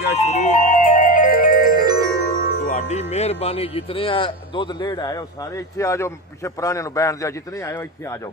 ਗਿਆ ਸ਼ੁਰੂ। ਤੁਹਾਡੀ ਮਿਹਰਬਾਨੀ, ਜਿਤਨੇ ਆ ਦੁੱਧ ਲੇੜ ਆਏ ਹੋ ਸਾਰੇ ਇੱਥੇ ਆ ਜਾਓ, ਪਿੱਛੇ ਪੁਰਾਣਿਆਂ ਨੂੰ ਬੈਠ ਦਿਓ, ਜਿਤਨੇ ਆਏ ਹੋ ਇੱਥੇ ਆ ਜਾਓ।